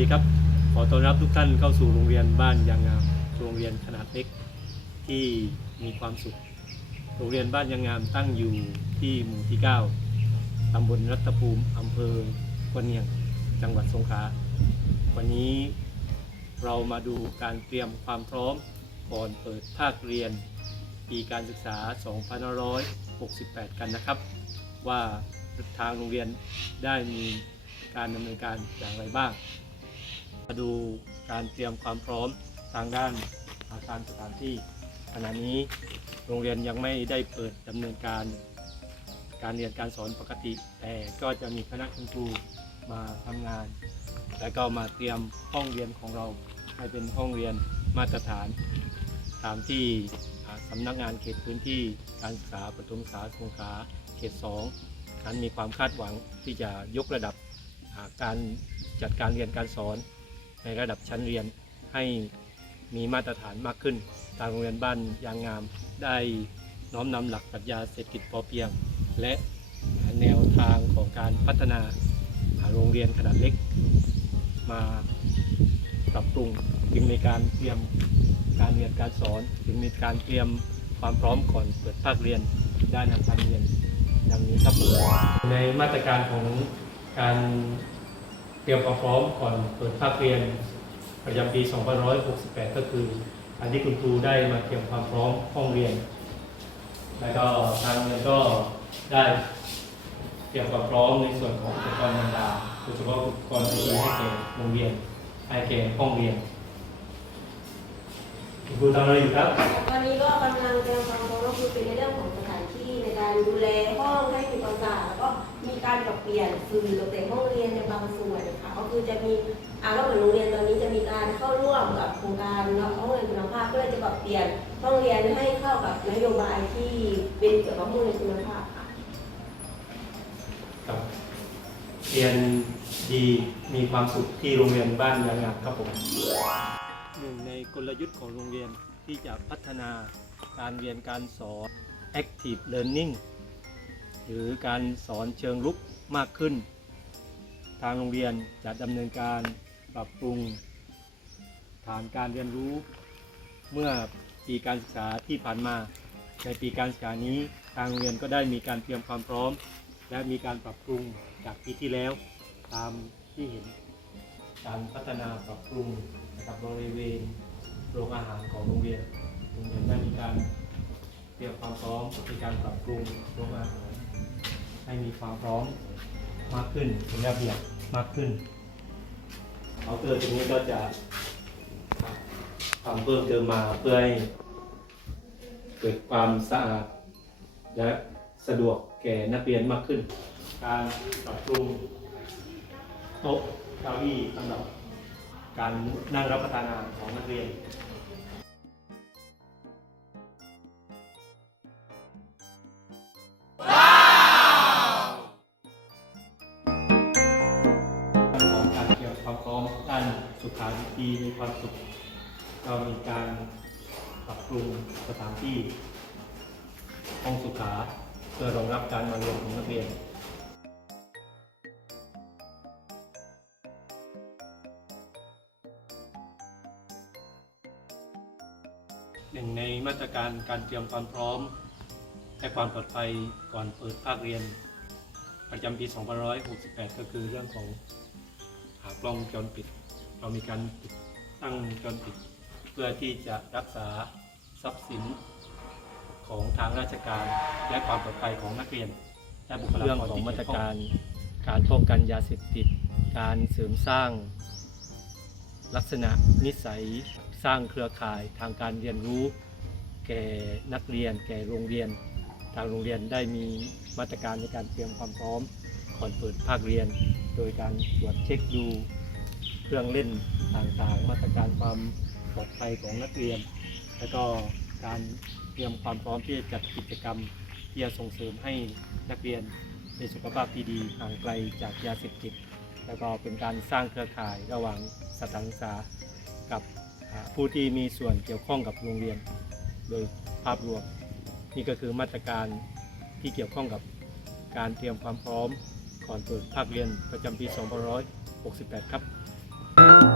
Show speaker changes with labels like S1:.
S1: ดีครับ ขอต้อนรับทุกท่านเข้าสู่โรงเรียนบ้านยางงาม โรงเรียนขนาดเล็กที่มีความสุข โรงเรียนบ้านยางงามตั้งอยู่ที่หมู่ที่ 9 ตำบลรัตภูมิอำเภอกวนเนียง จังหวัดสงขลา วันนี้เรามาดูการเตรียมความพร้อมก่อนเปิดภาคเรียน ปีการศึกษา 2568 กันนะครับ ว่าทางโรงเรียนได้มีการดำเนินการอย่างไรบ้าง มาดูการเตรียมความพร้อมทางด้านอาคารสถานที่ขณะนี้โรงเรียนยังไม่ได้เปิดดำเนินการการเรียนการสอนปกติ แต่ก็จะมีคณะคุณครูมาทำงาน และก็มาเตรียมห้องเรียนของเราให้เป็นห้องเรียนมาตรฐาน ตามที่อ่าสำนักงานเขตพื้นที่การศึกษาประถมศึกษาสงขลาเขต 2 นั้นมีความคาดหวังที่จะยกระดับาการจัดการเรียนการสอน ในระดับชั้นเรียนให้มีมาตรฐานมากขึ้น ทางโรงเรียนบ้านยางงาม ได้น้อมนำหลักปรัชญาเศรษฐกิจพอเพียง และแนวทางของการพัฒนาโรงเรียนขนาดเล็ก มาปรับปรุงจึงมีการเตรียมการเรียนการสอนจึงมีการเตรียมความพร้อมก่อนเปิดภาคเรียนด้านอาคารเรียนดังนี้ครับในมาตรการของการ เตรียมความพร้อมก่อนเปิดภาคเรียนประจำปี2568 ก็คืออันที่คุณครูได้มาเตรียมความพร้อมห้องเรียน แล้วก็ทางโรงเรียนก็ได้เตรียมความพร้อมในส่วนของอุปกรณ์ต่างๆโดยเฉพาะอุปกรณ์ที่ให้แก่โรงเรียนให้แก่ห้องเรียนคุณครูทำอะไรอยู่ครับ
S2: ตอนนี้ก็กำลังเตรียมความพร้อมก็คือเป็นในเรื่องของสถานที่ในการดูแลห้องให้มีความสะอาด ก็มีการปรับเปลี่ยนสื่อตกแต่งห้องเรียนในบางส่วนค่ะก็คือจะมีอ่าก็เหมือนโรงเรียนตอนนี้จะมีการเข้าร่วมกับโครงการเนาะห้องเรียนคุณภาพก็เลยจะปรับเปลี่ยนห้องเรียนให้เข้ากับนโยบายที่เป็นเกี่ยวกับห้องเรียนคุณภาพค่ะ
S1: ครับเรียนดีมีความสุขที่โรงเรียนบ้านยางงามครับผมหนึ่งในกลยุทธ์ของโรงเรียนที่จะพัฒนาการเรียนการสอน active learning หรือการสอนเชิงลุกมากขึ้น ทางโรงเรียนจะดำเนินการปรับปรุง ฐานการเรียนรู้เมื่อปีการศึกษาที่ผ่านมา ในปีการศึกษานี้ทางโรงเรียนก็ได้มีการเตรียมความพร้อม และมีการปรับปรุงจากปีที่แล้ว ตามที่เห็นการพัฒนาปรับปรุงนะครับบริเวณโรงอาหารของโรงเรียนโรงเรียนได้มีการเตรียมความพร้อมในการปรับปรุงโรงอาหาร ให้มีความพร้อมมากขึ้นเป็นระเบียบมากขึ้นเคาน์เตอร์ตรงนี้ก็จะทำเพิ่มเติมมาเพื่อให้เกิดความสะอาดและสะดวกแก่นักเรียนมากขึ้น การปรับปรุงโต๊ะเก้าอี้สำหรับการนั่งรับประทานอาหารของนักเรียน สุขาธิตีมีความสุข เรามีการปรับปรุงสถานที่ห้องสุขาเพื่อรองรับการมาเรียนของนักเรียนหนึ่งในมาตรการการเตรียมความพร้อม และความปลอดภัยก่อนเปิดภาคเรียน ประจำปี 2568 ก็คือเรื่องของหากล้องวงจรปิด เรามีการตั้งจรปิดเพื่อที่จะรักษาทรัพย์สินของทางราชการ และความปลอดภัยของนักเรียนและบุคลากรเรื่องของมาตรการการป้องกันยาเสพติด การเสริมสร้าง ลักษณะนิสัยสร้างเครือข่ายทางการเรียนรู้ แก่นักเรียน แก่โรงเรียน ทางโรงเรียนได้มีมาตรการในการเตรียมความพร้อมก่อนเปิดภาคเรียน โดยการตรวจเช็คดู เครื่องเล่นต่างๆ มาตรการความปลอดภัยของนักเรียน แล้วก็การเตรียมความพร้อมที่จะจัดกิจกรรมที่จะส่งเสริมให้นักเรียนมีสุขภาพที่ดีห่างไกลจากยาเสพติดแล้วก็เป็นการสร้างเครือข่ายระหว่างสถานศึกษากับผู้ที่มีส่วนเกี่ยวข้องกับโรงเรียน โดยภาพรวมนี่ก็คือมาตรการที่เกี่ยวข้องกับการเตรียมความพร้อมก่อนเปิดภาคเรียนประจำปี 2568 ครับ thank you